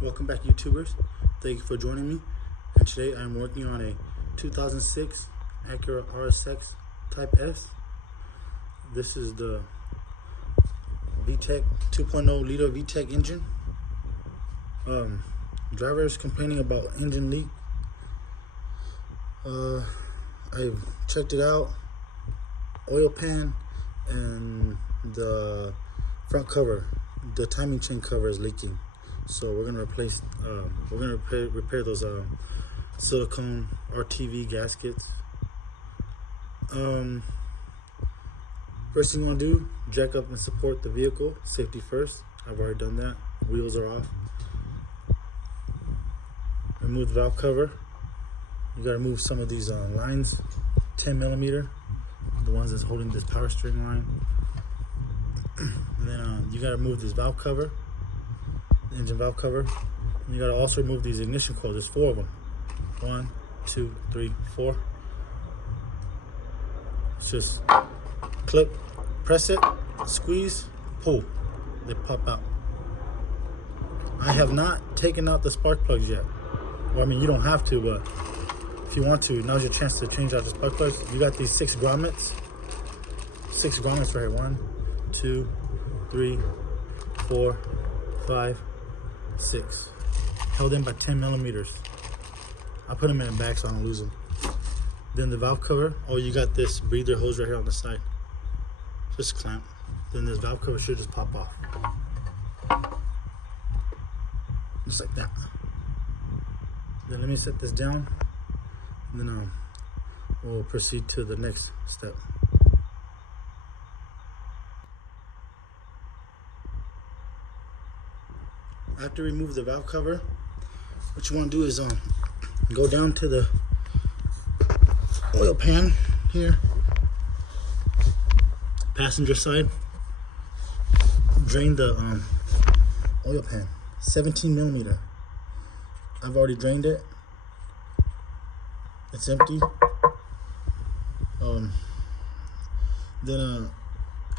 Welcome back, YouTubers. Thank you for joining me. And today I'm working on a 2006 Acura RSX Type-S. This is the VTEC 2.0 liter VTEC engine. Driver is complaining about engine leak. I've checked it out. Oil pan and the front cover, the timing chain cover is leaking. So we're gonna replace, repair those silicone RTV gaskets. First thing you wanna do, jack up and support the vehicle. Safety first. I've already done that. Wheels are off. Remove the valve cover. You gotta remove some of these lines, 10 millimeter, the ones that's holding this power steering line. And then you gotta remove this valve cover, the engine valve cover. And you gotta also remove these ignition coils. There's 4 of them. 1, 2, 3, 4. It's just clip, press it, squeeze, pull. They pop out. I have not taken out the spark plugs yet. Well, I mean, you don't have to, but if you want to, now's your chance to change out the spark plugs. You got these 6 grommets. 6 grommets right here. 1, 2, 3, 4, 5, 6. Held in by 10 millimeters. I put them in a bag so I don't lose them. Then the valve cover. Oh, you got this breather hose right here on the side. Just clamp. Then this valve cover should just pop off. Just like that. Then let me set this down. And then we'll proceed to the next step. After you remove the valve cover, what you want to do is go down to the oil pan here, passenger side. Drain the oil pan, 17 millimeter. I've already drained it. It's empty. Then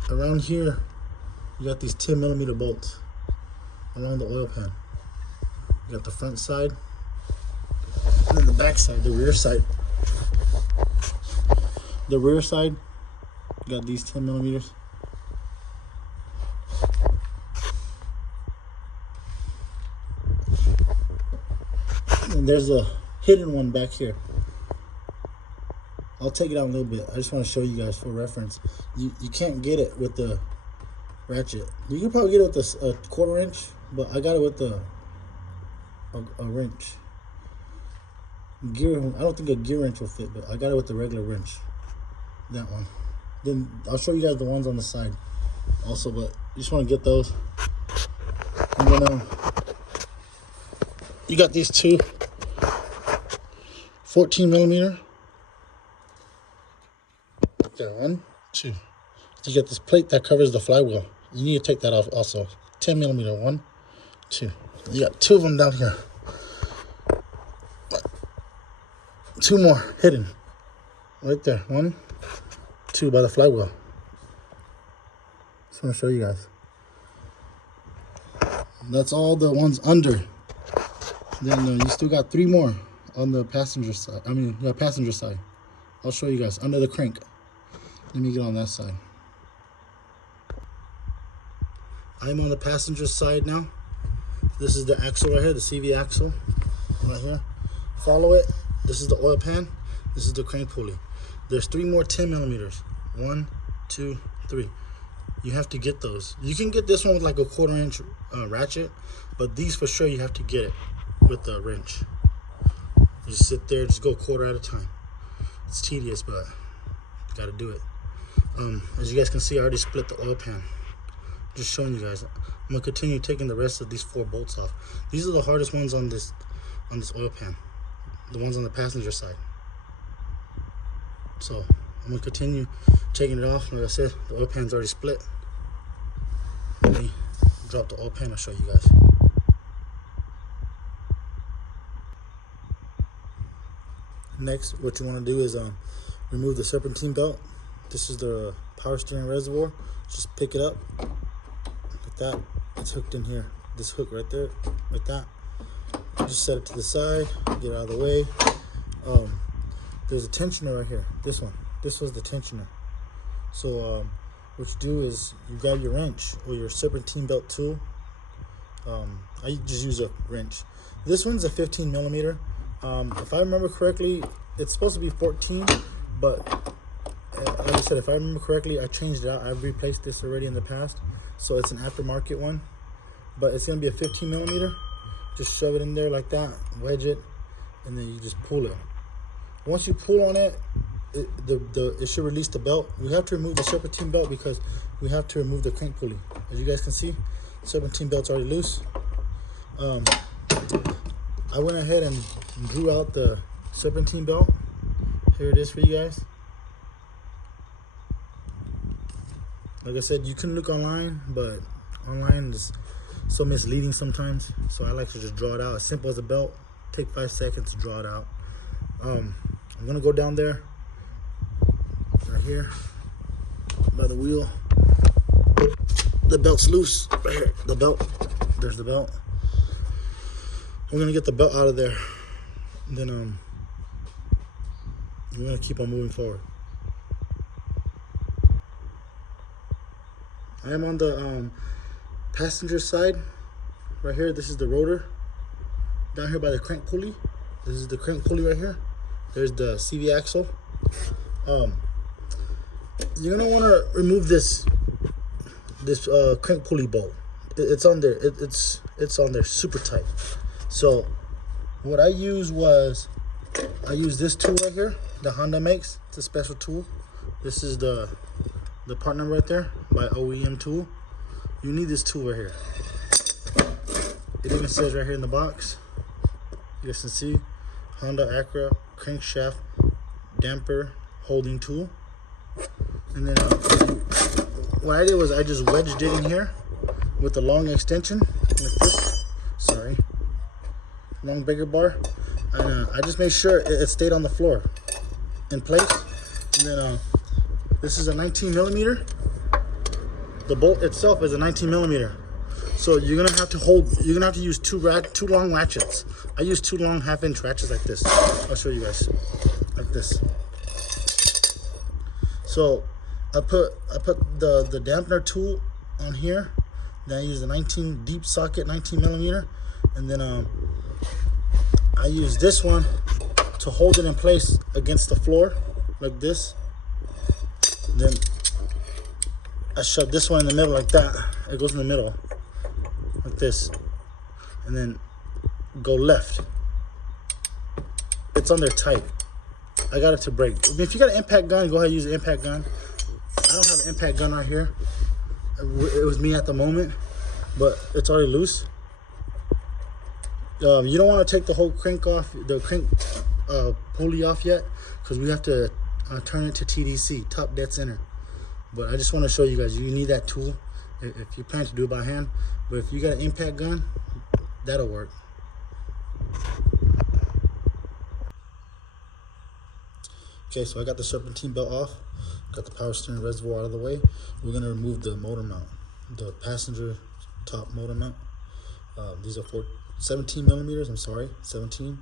around here, you got these 10 millimeter bolts along the oil pan. You got the front side, and then the back side, the rear side. The rear side, you got these 10 millimeters. And there's a hidden one back here. I'll take it out a little bit. I just want to show you guys for reference. You can't get it with the ratchet. You can probably get it with a 1/4 inch, but I got it with a wrench. Gear. I don't think a gear wrench will fit, but I got it with the regular wrench. That one. Then I'll show you guys the ones on the side also, but you just want to get those. And then you got these 2 14 millimeter. There, 1, 2. You get this plate that covers the flywheel. You need to take that off also. 10 millimeter. 1, 2. You got 2 of them down here. 2 more hidden right there. 1, 2 by the flywheel. Just want to show you guys. That's all the ones under. Then you still got 3 more on the passenger side. I mean, the passenger side. I'll show you guys under the crank. Let me get on that side. I'm on the passenger side now. This is the axle right here, the CV axle right here. Follow it. This is the oil pan. This is the crank pulley. There's 3 more 10 millimeters. 1, 2, 3. You have to get those. You can get this one with like a 1/4 inch ratchet, but these for sure you have to get it with the wrench. You just sit there, just go 1/4 at a time. It's tedious, but you gotta do it. As you guys can see, I already split the oil pan. Just showing you guys. I'm gonna continue taking the rest of these 4 bolts off. These are the hardest ones on this oil pan. The ones on the passenger side. So I'm gonna continue taking it off. Like I said, the oil pan's already split. Let me drop the oil pan. I'll show you guys. Next, what you want to do is remove the serpentine belt. This is the power steering reservoir. Just pick it up like that. It's hooked in here. This hook right there, like that. Just set it to the side, get out of the way. There's a tensioner right here. This one. This was the tensioner. So what you do is you grab your wrench or your serpentine belt tool. I just use a wrench. This one's a 15 millimeter. If I remember correctly, it's supposed to be 14, but like I said, if I remember correctly, I changed it out. I've replaced this already in the past, so it's an aftermarket one, but it's gonna be a 15 millimeter. Just shove it in there like that, wedge it, and then you just pull it. Once you pull on it, it should release the belt. We have to remove the serpentine belt because we have to remove the crank pulley. As you guys can see, serpentine belt's already loose. I went ahead and drew out the serpentine belt. Here it is for you guys. Like I said, you can look online, but online is so misleading sometimes. So I like to just draw it out as simple as a belt. Take 5 seconds to draw it out. I'm gonna go down there, right here, by the wheel. The belt's loose, right here. The belt, there's the belt. We're gonna get the belt out of there. And then we're gonna keep on moving forward. I am on the passenger side, right here. This is the rotor. Down here by the crank pulley. This is the crank pulley right here. There's the CV axle. You're gonna want to remove this crank pulley bolt. It's on there. It's on there super tight. So what I used was this tool right here. The Honda makes. It's a special tool. This is the part number right there by OEM tool. You need this tool right here. It even says right here in the box. You guys can see Honda Acura Crankshaft damper holding tool. And then what I did was I just wedged it in here with a long extension like this. Sorry, long bigger bar. And I just made sure it stayed on the floor in place. And then this is a 19 millimeter. The bolt itself is a 19 millimeter. So you're gonna have to use two long ratchets. I use 2 long 1/2-inch ratchets like this. I'll show you guys, like this. So I put the dampener tool on here. Then I use the 19 deep socket 19 millimeter, and then I use this one to hold it in place against the floor like this. Then I shove this one in the middle like that. It goes in the middle like this, and then go left. It's on there tight. I got it to break. I mean, if you got an impact gun, go ahead and use an impact gun. I don't have an impact gun right here. It was me at the moment, but it's already loose. You don't want to take the whole crank off, the crank pulley off yet, because we have to turn it to TDC, top dead center. But I just want to show you guys, you need that tool if you plan to do it by hand. But if you got an impact gun, that'll work. Okay, so I got the serpentine belt off, got the power steering reservoir out of the way. We're gonna remove the motor mount, the passenger top motor mount. These are 17 millimeters, I'm sorry, 17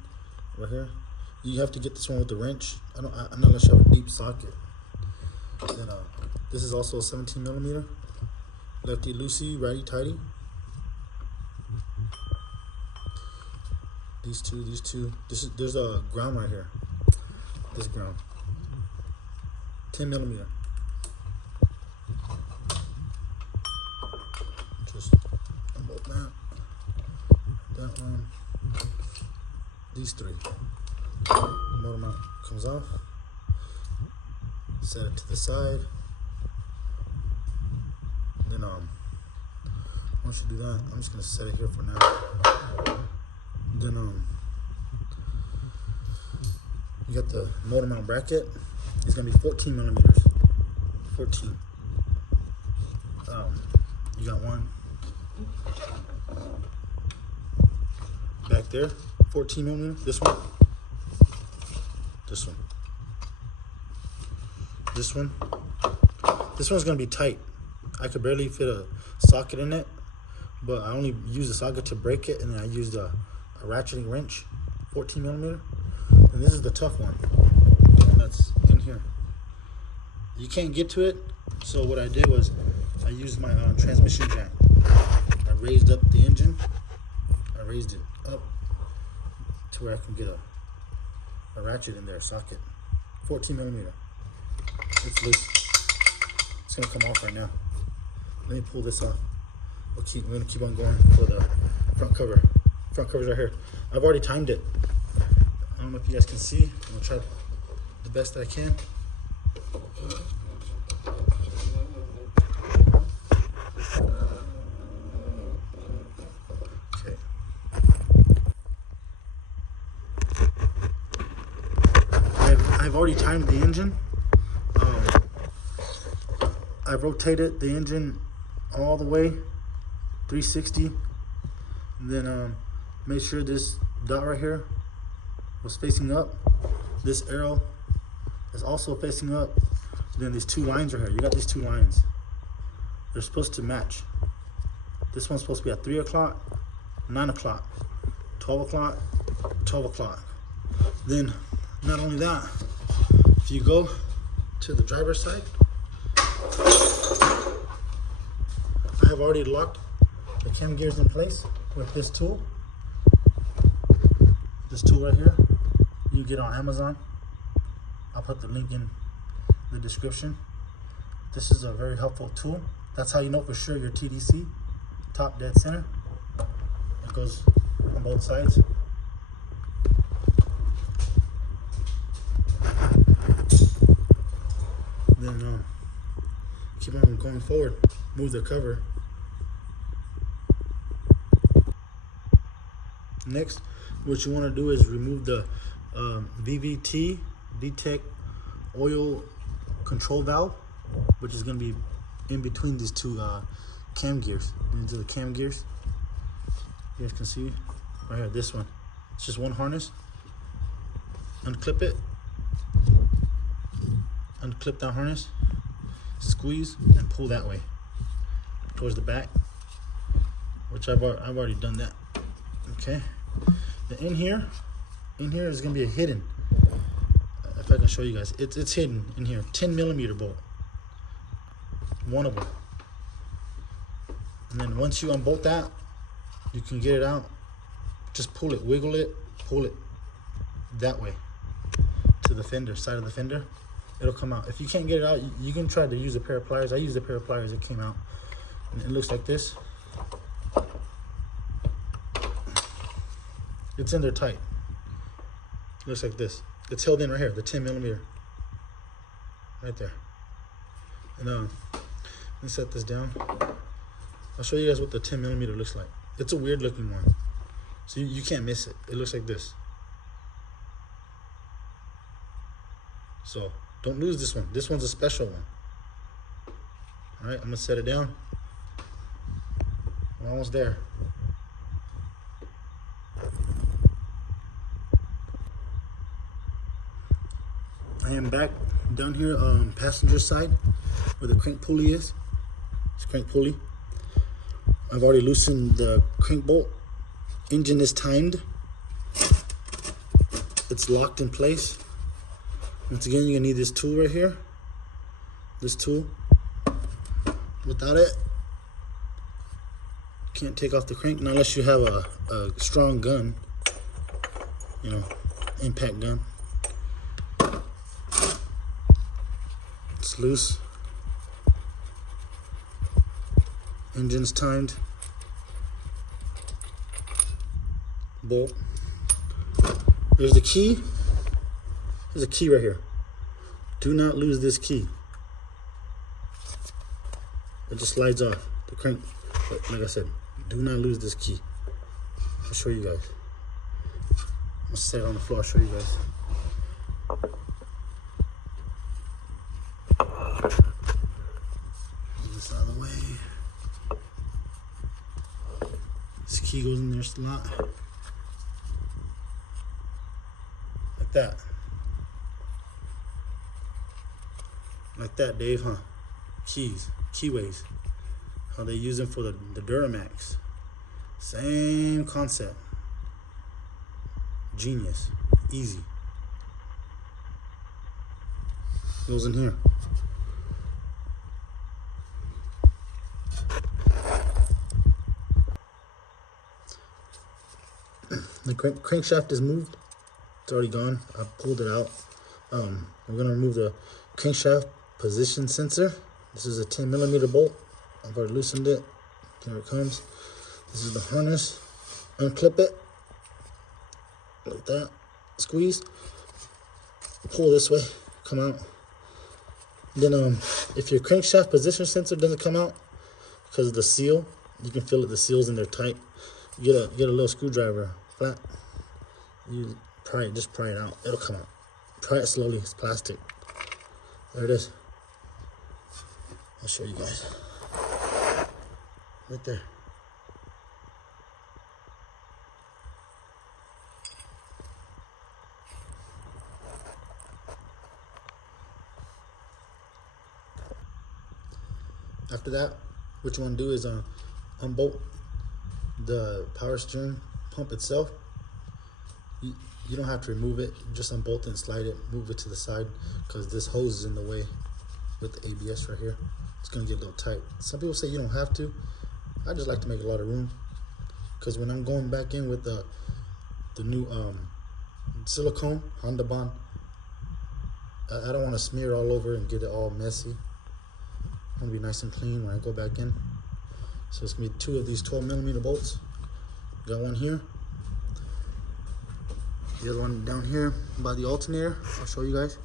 right here. You have to get this one with the wrench. I'm not unless you have a deep socket. Then this is also a 17 millimeter. Lefty loosey, righty tighty. These two. There's a ground right here. This ground. 10 millimeter. Just unbolt that one. These 3. Motor mount comes off. Set it to the side. Then once you do that, I'm just gonna set it here for now. Then you got the motor mount bracket. It's gonna be 14 millimeters. 14. You got one back there. 14 millimeter. This one. This one. This one. This one's gonna be tight. I could barely fit a socket in it, but I only use the socket to break it, and then I used a a ratcheting wrench, 14 millimeter. And this is the tough one, the one that's in here. You can't get to it, so what I did was I used my transmission jack. I raised up the engine. I raised it up to where I can get a ratchet in there, a socket. 14 millimeter. It's loose. It's gonna come off right now. Let me pull this off. We're gonna keep on going for the front cover. Front cover's right here. I've already timed it. I don't know if you guys can see. I'm gonna try the best I can. Okay. I've already timed the engine. I've rotated the engine all the way 360, and then made sure this dot right here was facing up. This arrow is also facing up. And then these two lines right here, you got these two lines. They're supposed to match. This one's supposed to be at 3 o'clock, 9 o'clock, 12 o'clock, 12 o'clock. Then, not only that, if you go to the driver's side, I have already locked the cam gears in place with this tool. This tool right here, you get on Amazon. I'll put the link in the description. This is a very helpful tool. That's how you know for sure your TDC, top dead center. It goes on both sides. Then keep on going forward. Move the cover. Next, what you want to do is remove the VVT, VTEC oil control valve, which is going to be in between these two cam gears, into the cam gears. You guys can see right here, this one. It's just one harness. Unclip it. Unclip that harness. Squeeze and pull that way towards the back, which I've already done that. Okay. Then in here is gonna be a hidden. If I can show you guys, it's hidden in here. 10 millimeter bolt. One of them. And then once you unbolt that, you can get it out. Just pull it, wiggle it, pull it that way to the fender, side of the fender. It'll come out. If you can't get it out, you can try to use a pair of pliers. I used a pair of pliers. It came out. And it looks like this. It's in there tight. It looks like this. It's held in right here, the 10 millimeter. Right there. And let me set this down. I'll show you guys what the 10 millimeter looks like. It's a weird looking one. So you can't miss it. It looks like this. So don't lose this one. This one's a special one. All right, I'm gonna set it down. We're almost there. I am back down here on passenger side where the crank pulley is. It's crank pulley. I've already loosened the crank bolt. Engine is timed. It's locked in place. Once again, you're gonna need this tool right here. This tool. Without it, you can't take off the crank, not unless you have a strong gun, you know, impact gun. It's loose. Engine's timed. Bolt. There's the key. There's a key right here. Do not lose this key. It just slides off the crank. But like I said, do not lose this key. I'll show you guys. I'm gonna set it on the floor. I'll show you guys. Move this out of the way. This key goes in there slot. Like that. Like that, Dave, huh? Keys, keyways. How they use them for the Duramax. Same concept. Genius. Easy. Goes in here. The crankshaft is moved. It's already gone. I pulled it out. We're gonna remove the crankshaft position sensor. This is a 10mm bolt. I've already loosened it. Here it comes. This is the harness. Unclip it like that. Squeeze. Pull this way. Come out. Then if your crankshaft position sensor doesn't come out because of the seal, you can feel it. The seal's in there tight. You get a little screwdriver, flat. You pry it. Just pry it out. It'll come out. Pry it slowly. It's plastic. There it is. I'll show you guys. Right there. After that, what you want to do is unbolt the power steering pump itself. You don't have to remove it, just unbolt it and slide it, move it to the side, because this hose is in the way with the ABS right here. It's going to get a little tight. Some people say you don't have to. I just like to make a lot of room, because when I'm going back in with the new silicone Hondabond, I don't want to smear it all over and get it all messy. I want to be nice and clean when I go back in. So it's going to be 2 of these 12mm bolts. Got one here. The other one down here by the alternator. I'll show you guys.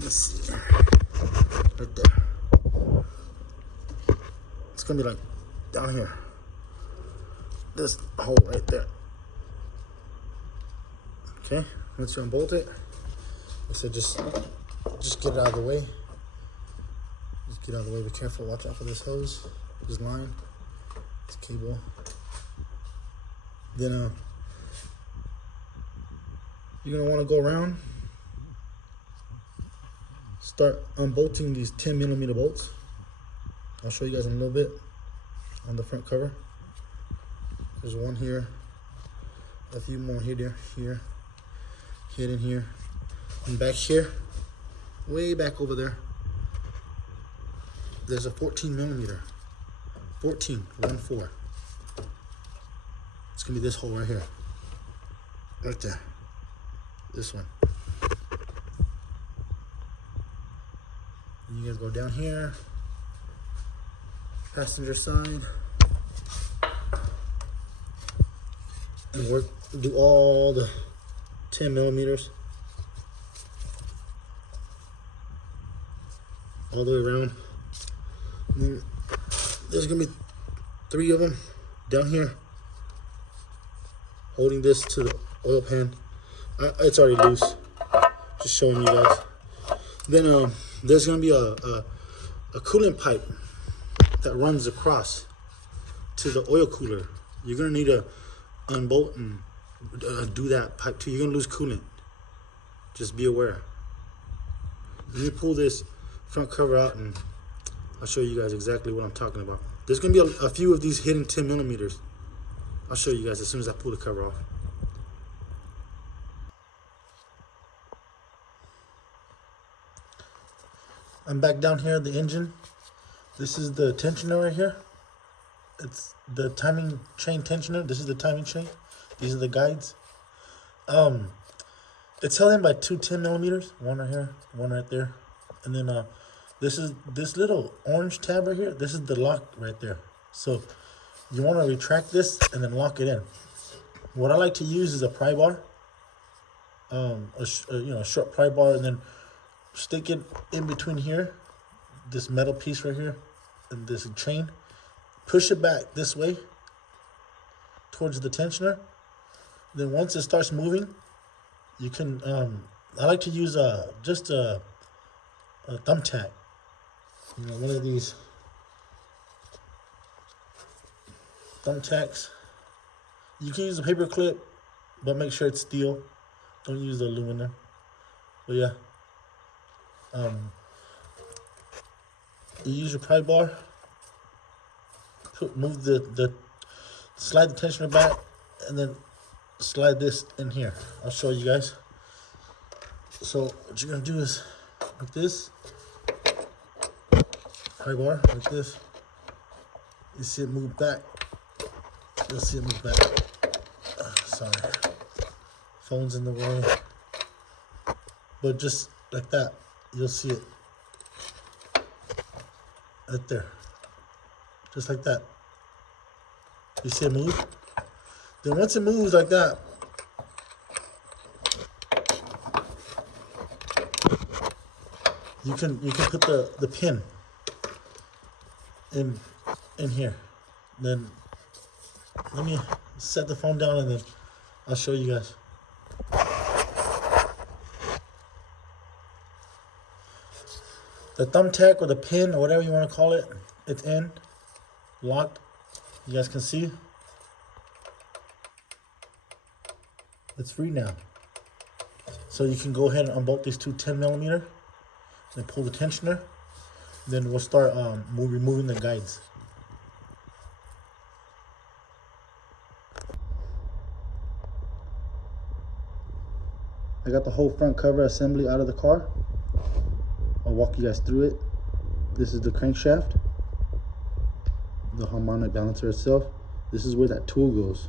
Let's see. Right there. It's going to be like down here. This hole right there. Okay. Once you unbolt it, like I said, just get it out of the way. Just get out of the way. Be careful. Watch out for this hose, this line, this cable. Then you're gonna want to go around, start unbolting these 10mm bolts. I'll show you guys in a little bit on the front cover. There's one here, a few more here, hidden here, and back here, way back over there. There's a 14mm, 14. It's gonna be this hole right here, right there. This one. And you guys go down here, passenger side, and do all the 10mm all the way around. And then there's gonna be 3 of them down here holding this to the oil pan. It's already loose, just showing you guys. Then there's gonna be a coolant pipe that runs across to the oil cooler. You're gonna need to unbolt and do that pipe too. You're gonna lose coolant. Just be aware. Let me pull this front cover out and I'll show you guys exactly what I'm talking about. There's gonna be a few of these hidden 10mm. I'll show you guys as soon as I pull the cover off. I'm back down here at the engine. This is the tensioner right here. It's the timing chain tensioner. This is the timing chain. These are the guides. It's held in by 2 10mm. One right here, one right there. And then this is this little orange tab right here. This is the lock right there. So you want to retract this and then lock it in. What I like to use is a pry bar. A short pry bar, and then stick it in between here, this metal piece right here, and this chain. Push it back this way towards the tensioner. Then once it starts moving, you can, I like to use just a thumbtack. One of these thumbtacks. You can use a paper clip, but make sure it's steel. Don't use the aluminum. But yeah. You use your pry bar, move slide the tensioner back, and then slide this in here. I'll show you guys. So what you're gonna do is like this, high bar, like this. You see it move back. You'll see it move back. Sorry, phone's in the way. But just like that, you'll see it right there. Just like that. You see it move? Then once it moves like that, you can put the pin in here. Then let me set the phone down and then I'll show you guys. The thumbtack or the pin or whatever you want to call it, it's in, locked. You guys can see. It's free now. So you can go ahead and unbolt these two 10mm and pull the tensioner. Then we'll start removing the guides. I got the whole front cover assembly out of the car. I'll walk you guys through it. This is the crankshaft, the harmonic balancer itself. This is where that tool goes.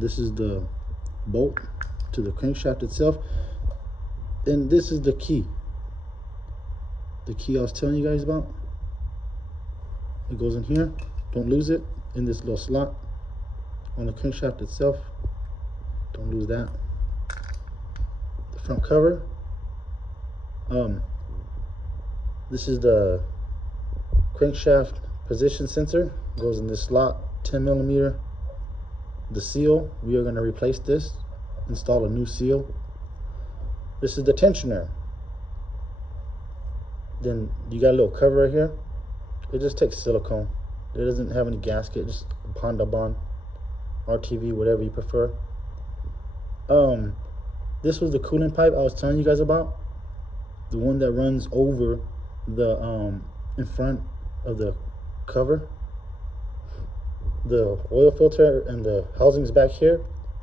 This is the bolt to the crankshaft itself. And this is the key. The key I was telling you guys about. It goes in here. Don't lose it. In this little slot on the crankshaft itself. Don't lose that. The front cover. This is the crankshaft position sensor. Goes in this slot. 10mm. The seal, we are going to replace this, install a new seal. This is the tensioner. Then you got a little cover right here. It just takes silicone. It doesn't have any gasket, just Hondabond, RTV, whatever you prefer. This was the coolant pipe I was telling you guys about. The one that runs over the in front of the cover. The oil filter and the housing's back here.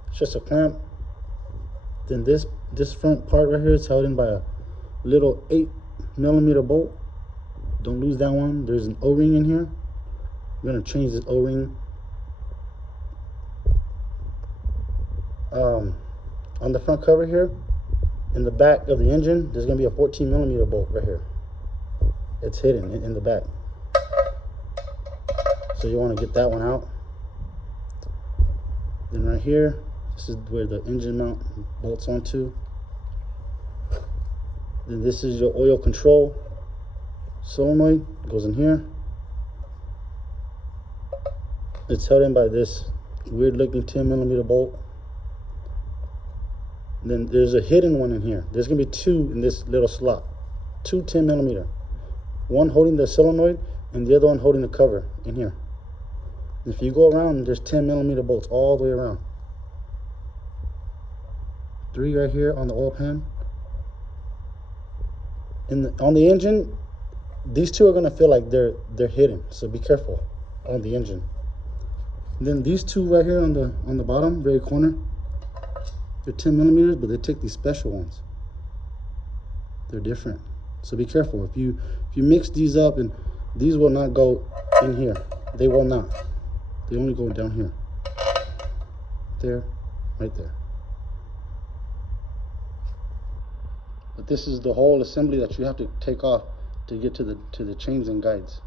It's just a clamp. Then this front part right here is held in by a little 8mm bolt. Don't lose that one. There's an O-ring in here. I'm gonna change this O-ring. On the front cover here, in the back of the engine, there's gonna be a 14mm bolt right here. It's hidden in the back. So you want to get that one out. Then right here, this is where the engine mount bolts onto. Then this is your oil control solenoid. It goes in here. It's held in by this weird looking 10mm bolt. Then there's a hidden one in here. There's gonna be two in this little slot. Two 10mm. One holding the solenoid and the other one holding the cover in here. If you go around, there's 10mm bolts all the way around. 3 right here on the oil pan. On the engine, these two are gonna feel like they're hidden, so be careful on the engine. And then these two right here on the bottom, very corner, they're 10mm, but they take these special ones. They're different, so be careful. If you mix these up, and these will not go in here. They will not. They only go down here. There, right there. But this is the whole assembly that you have to take off to get to the chains and guides.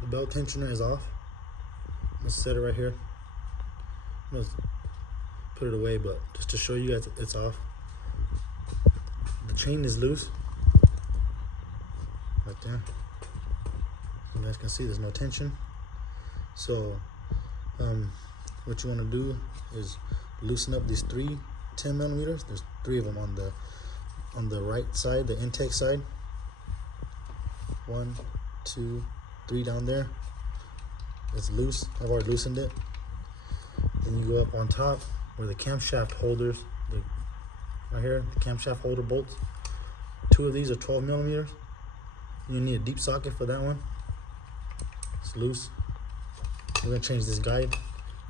The belt tensioner is off. Let's set it right here. I'm gonna put it away, but just to show you guys it's off. The chain is loose. Right there. You guys can see there's no tension. So what you want to do is loosen up these 3 10mm. There's 3 of them on the right side, the intake side. 1, 2, 3 down there. It's loose. I've already loosened it. Then you go up on top where the camshaft holders, right here, the camshaft holder bolts. 2 of these are 12mm. You need a deep socket for that one. It's loose. We're gonna change this guide.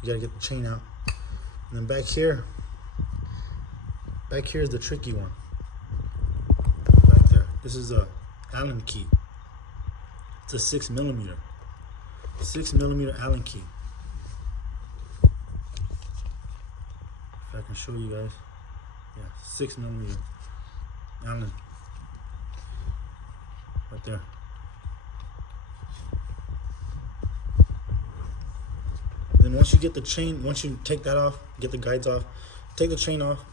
You gotta get the chain out. And then back here is the tricky one. Back there. This is a Allen key. It's a 6mm. 6mm Allen key. If I can show you guys. Yeah, 6mm Allen. Right there. Then once you get the chain, once you take that off, get the guides off, take the chain off,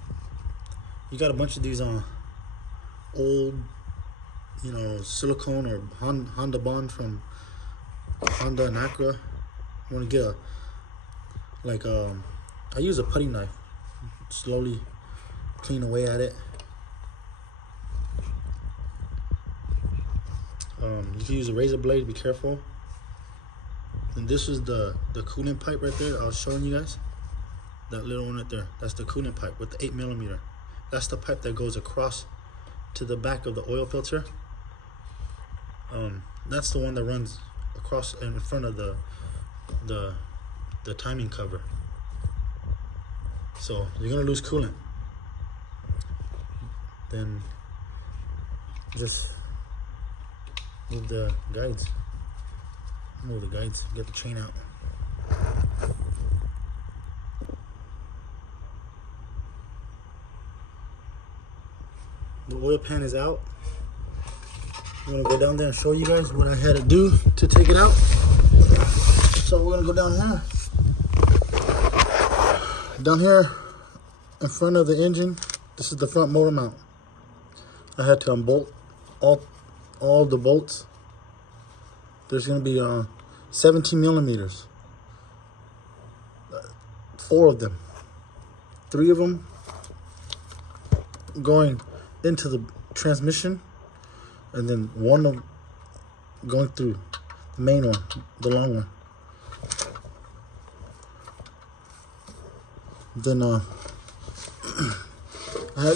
you got a bunch of these old, you know, silicone or Hondabond from Honda and Acura. You want to get I use a putty knife, slowly clean away at it. You can use a razor blade, be careful. And this is the coolant pipe right there I was showing you guys. That little one right there, that's the coolant pipe with the 8mm. That's the pipe that goes across to the back of the oil filter. That's the one that runs across in front of the timing cover. So you're gonna lose coolant. Then just move the guides. Move the guides, get the chain out. The oil pan is out. I'm gonna go down there and show you guys what I had to do to take it out. So we're gonna go down here. Down here in front of the engine, this is the front motor mount. I had to unbolt all the bolts. There's gonna be 17mm. 4 of them. 3 of them going into the transmission, and then 1 of going through the main one, the long one. Then I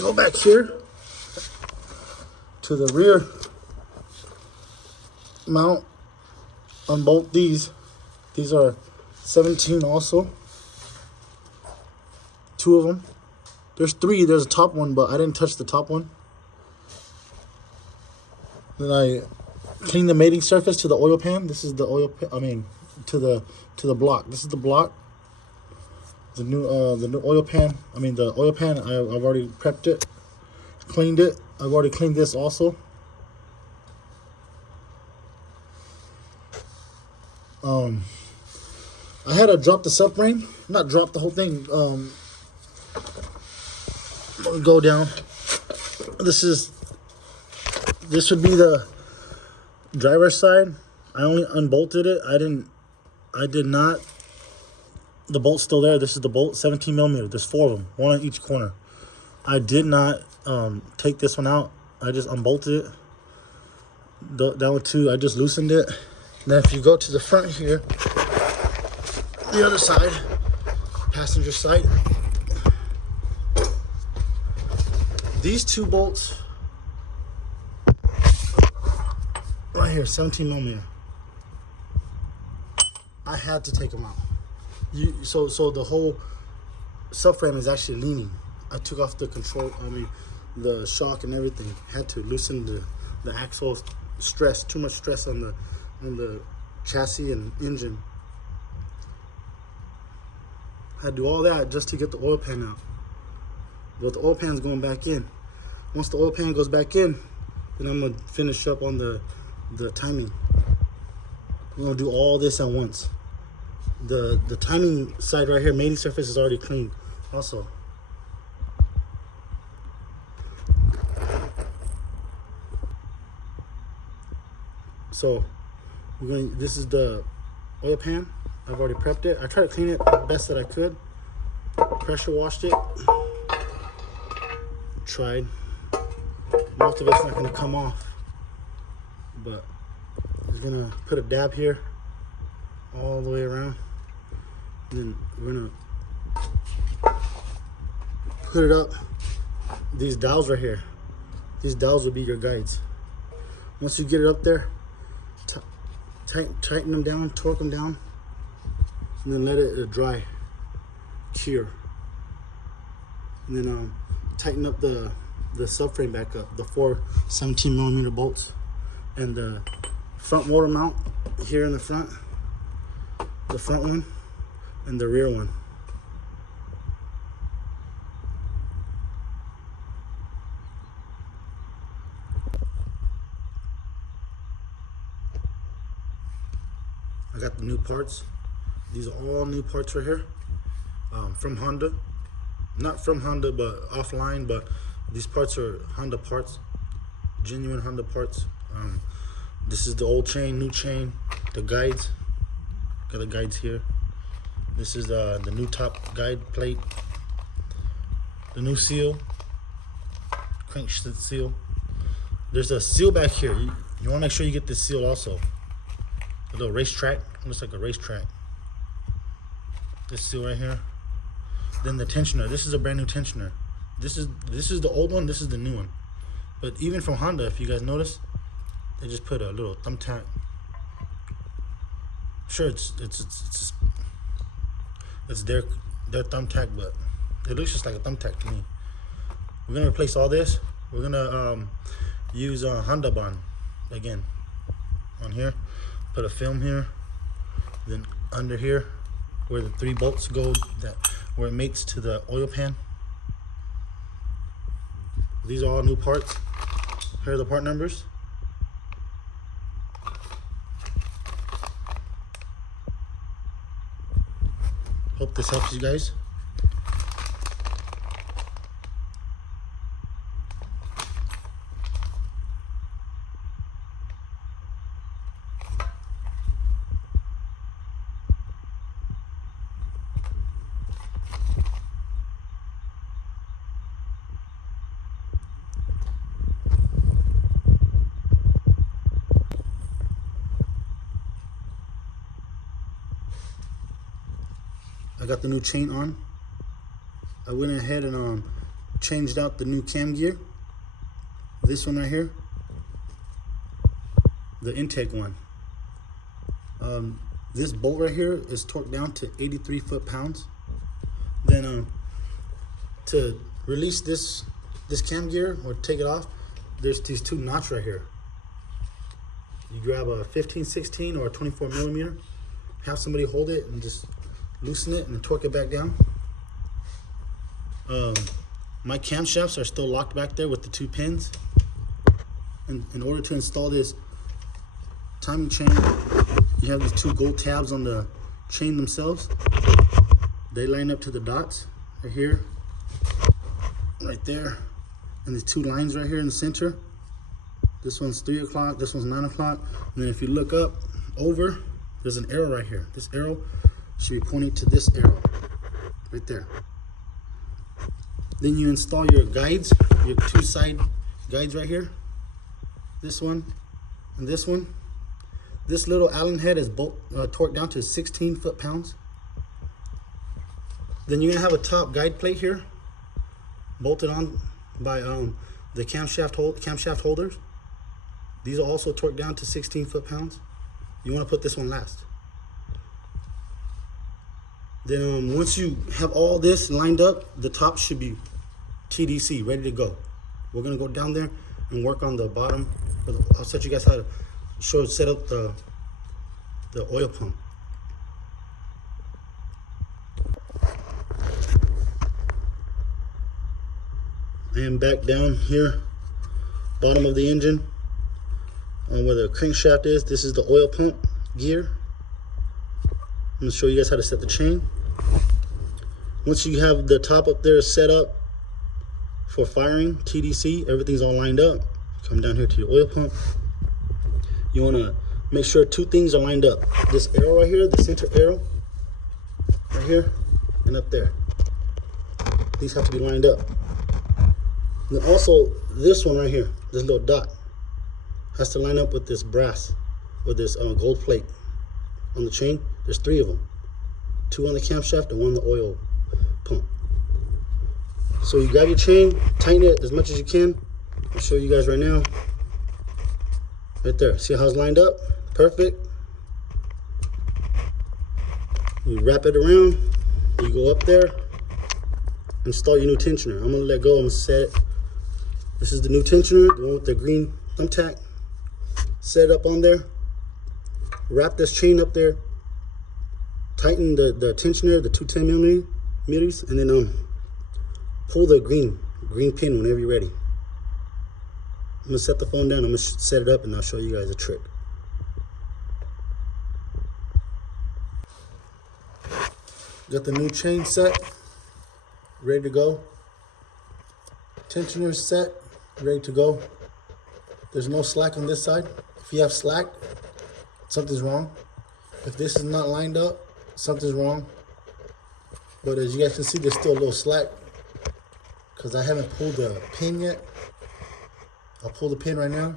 go back here to the rear mount, unbolt these. These are 17 also. 2 of them. There's 3. There's a top one, but I didn't touch the top one. Then I clean the mating surface to the oil pan. This is the oil pan. I mean, to the block. This is the block. The new oil pan. I mean, the oil pan. I've already prepped it, cleaned it. I've already cleaned this also. I had to drop the subframe, not drop the whole thing. Go down. This would be the driver's side. I only unbolted it. I did not. The bolt's still there. This is the bolt, 17mm. There's 4 of them, 1 on each corner. I did not take this one out. I just unbolted it. That one too, I just loosened it. Then if you go to the front here, the other side, passenger side, these 2 bolts right here, 17mm. I had to take them out. So the whole subframe is actually leaning. I took off the control, the shock and everything. Had to loosen the axle stress, too much stress on the chassis and engine. Had to do all that just to get the oil pan out. But the oil pan's going back in. Once the oil pan goes back in, then I'm gonna finish up on the timing. I'm gonna do all this at once. The timing side right here, mating surface, is already cleaned also. So this is the oil pan. I've already prepped it. I tried to clean it the best that I could. Pressure washed it. Tried. Most of it's not gonna come off, but I'm just gonna put a dab here all the way around. And then we're gonna put it up. These dowels right here, these dowels will be your guides. Once you get it up there, tighten them down, torque them down, and then let it dry, cure. And then tighten up the subframe back up, the 4 17mm bolts, and the front motor mount here in the front one, and the rear one. I got the new parts. These are all new parts right here, from Honda. Not from Honda, but offline, but these parts are Honda parts, genuine Honda parts. This is the old chain, new chain, the guides. Got the guides here. This is the new top guide plate, the new seal, crankshaft seal. There's a seal back here. You want to make sure you get this seal also. A little racetrack, looks like a racetrack. This seal right here. Then the tensioner. This is a brand new tensioner. This is the old one. This is the new one. But even from Honda, if you guys notice, they just put a little thumbtack. Sure, it's their thumbtack, but it looks just like a thumbtack to me. We're gonna replace all this. We're gonna use Hondabond again on here. Put a film here, then under here where the 3 bolts go, where it mates to the oil pan. These are all new parts. Here are the part numbers. Hope this helps you guys. I got the new chain on. I went ahead and changed out the new cam gear. This one right here, the intake one. This bolt right here is torqued down to 83 foot-pounds. Then to release this cam gear or take it off, there's these 2 knots right here. You grab a 15-16 or a 24mm, have somebody hold it and just loosen it and then torque it back down. My camshafts are still locked back there with the 2 pins. And in order to install this timing chain, you have these 2 gold tabs on the chain themselves. They line up to the dots right here, right there, and these 2 lines right here in the center. This one's 3 o'clock, this one's 9 o'clock. And then if you look up over, there's an arrow right here. This arrow should be pointing to this arrow right there. Then you install your guides, your 2 side guides right here. This one and this one. This little Allen head is torqued down to 16 foot-pounds. Then you're gonna have a top guide plate here, bolted on by the camshaft holders. These are also torqued down to 16 foot-pounds. You want to put this one last. Then once you have all this lined up, the top should be TDC, ready to go. We're gonna go down there and work on the bottom. I'll set you guys how to set up the oil pump. I am back down here, bottom of the engine, where the crankshaft is. This is the oil pump gear. I'm gonna show you guys how to set the chain. Once you have the top up there set up for firing, TDC, everything's all lined up. Come down here to your oil pump. You wanna make sure 2 things are lined up. This arrow right here, the center arrow, right here, and up there. These have to be lined up. And then also this one right here, this little dot, has to line up with this brass, with this gold plate on the chain. There's 3 of them. 2 on the camshaft and 1 on the oil pump. So you grab your chain, tighten it as much as you can. I'll show you guys right now. Right there. See how it's lined up? Perfect. You wrap it around. You go up there. Install your new tensioner. I'm gonna let go. I'm gonna set it. This is the new tensioner, the one with the green thumbtack. Set it up on there. Wrap this chain up there. Tighten the tensioner, the 210 millimeters, and then pull the green pin whenever you're ready. I'm gonna set the phone down. I'm gonna set it up, and I'll show you guys a trick. Got the new chain set, ready to go. Tensioner set, ready to go. There's no slack on this side. If you have slack, something's wrong. If this is not lined up, something's wrong. But as you guys can see, there's still a little slack because I haven't pulled the pin yet. I'll pull the pin right now.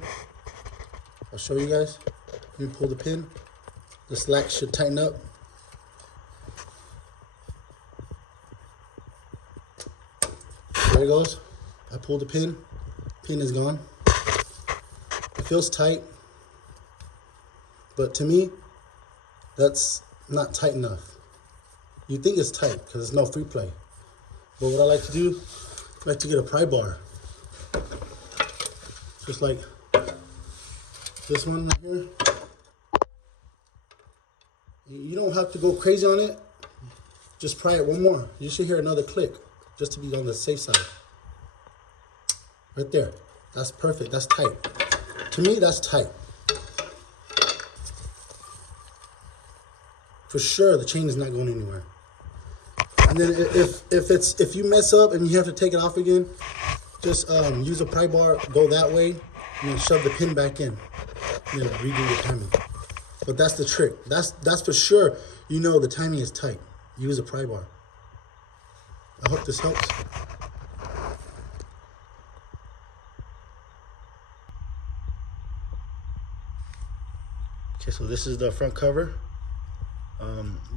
I'll show you guys. Let me pull the pin. The slack should tighten up. There it goes. I pulled the pin. Pin is gone. It feels tight, but to me, that's not tight enough. You think it's tight because there's no free play. But what I like to do, I like to get a pry bar. Just like this one right here. You don't have to go crazy on it. Just pry it one more. You should hear another click just to be on the safe side. Right there. That's perfect. That's tight. To me, that's tight. For sure, the chain is not going anywhere. And then if you mess up and you have to take it off again, just use a pry bar, go that way, and then shove the pin back in, and then redo the timing. But that's the trick. That's for sure. You know the timing is tight. Use a pry bar. I hope this helps. Okay, so this is the front cover.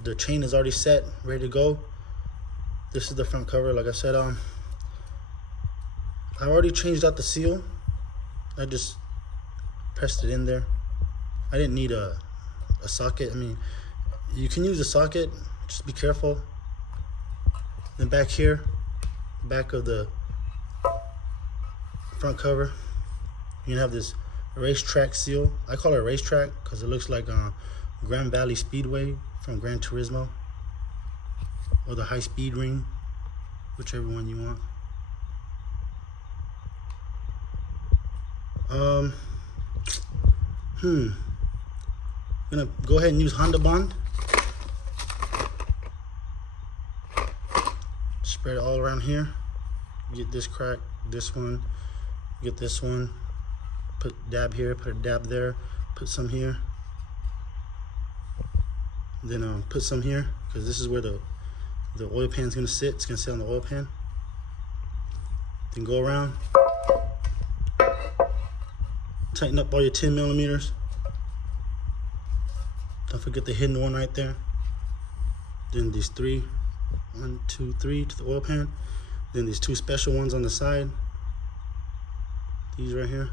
The chain is already set, ready to go. This is the front cover. Like I said, I already changed out the seal. I just pressed it in there. I didn't need a socket. I mean, you can use a socket, just be careful. Then back here, back of the front cover, you can have this racetrack seal. I call it a racetrack because it looks like Grand Valley Speedway from Gran Turismo, or the high speed ring, whichever one you want. I'm gonna go ahead and use Hondabond. Spread it all around here. Get this crack, this one, get this one. Put dab here, put a dab there, put some here. Then put some here, because this is where the oil pan is gonna sit. It's gonna sit on the oil pan. Then go around. Tighten up all your 10 millimeters. Don't forget the hidden one right there. Then these three, 1, 2, 3 to the oil pan. Then these two special ones on the side. These right here.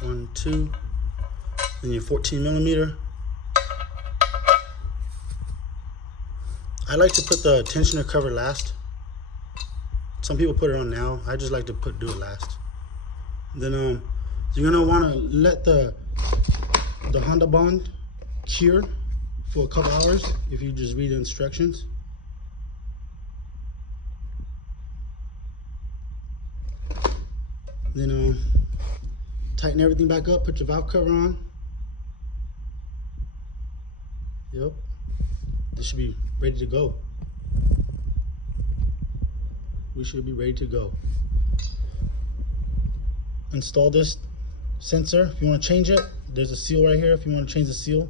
1, 2. Then your 14 millimeter. I like to put the tensioner cover last. Some people put it on now. I just like to do it last. Then you're gonna want to let the Hondabond cure for a couple hours if you just read the instructions. Then tighten everything back up, put your valve cover on. Yep, this should be ready to go. We should be ready to go. Install this sensor. If you want to change it, there's a seal right here if you want to change the seal.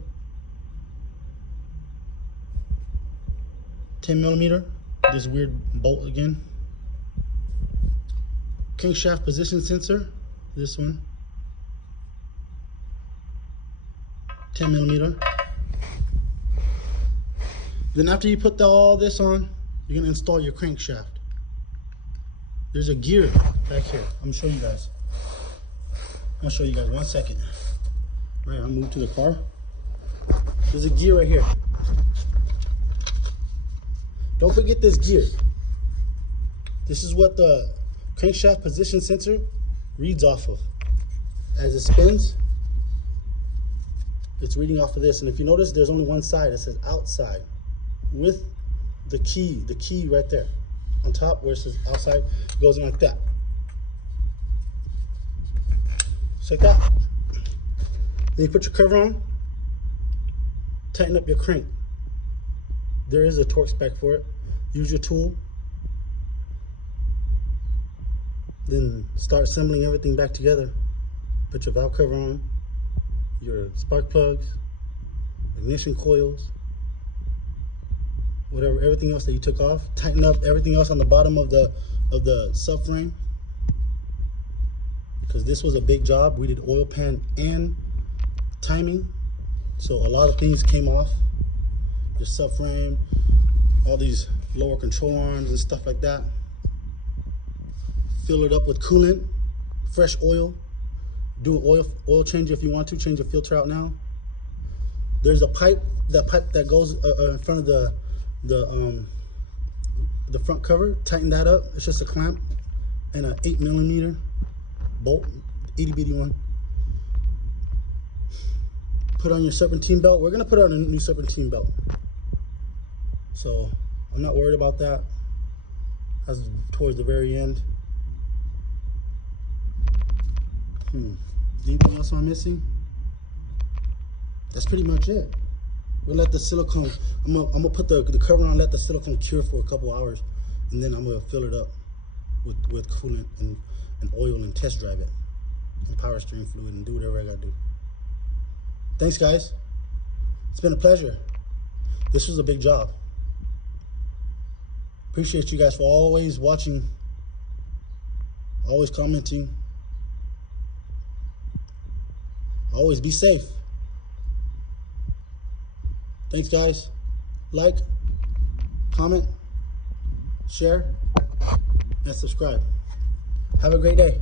10 millimeter, this weird bolt again. Crankshaft position sensor, this one. 10 millimeter. Then after you put all this on, you're gonna install your crankshaft. There's a gear back here. I'm gonna show you guys. I'll show you guys 1 second. All right, I'll move to the car. There's a gear right here. Don't forget this gear. This is what the crankshaft position sensor reads off of. As it spins, it's reading off of this. And if you notice, there's only one side that says outside with the key right there. On top where it says outside, it goes in like that. Just like that. Then you put your cover on, tighten up your crank. There is a torque spec for it. Use your tool. Then start assembling everything back together. Put your valve cover on, your spark plugs, ignition coils, whatever, everything else that you took off. Tighten up everything else on the bottom of the subframe, because this was a big job. We did oil pan and timing, so a lot of things came off. Your subframe, all these lower control arms and stuff like that. Fill it up with coolant, fresh oil. Do an oil change if you want to. Change the filter out now. There's a pipe, that goes in front of the front cover. Tighten that up. It's just a clamp and an 8mm bolt, itty bitty one. Put on your serpentine belt. We're gonna put on a new serpentine belt, so I'm not worried about that. That's towards the very end. Anything else I'm missing? That's pretty much it. We'll let the silicone, I'm gonna put the cover on, let the silicone cure for a couple hours, and then I'm gonna fill it up with coolant and oil and test drive it, and power steering fluid, and do whatever I gotta do. Thanks guys, it's been a pleasure. This was a big job. Appreciate you guys for always watching, always commenting. Always be safe. Thanks guys. Like, comment, share, and subscribe. Have a great day.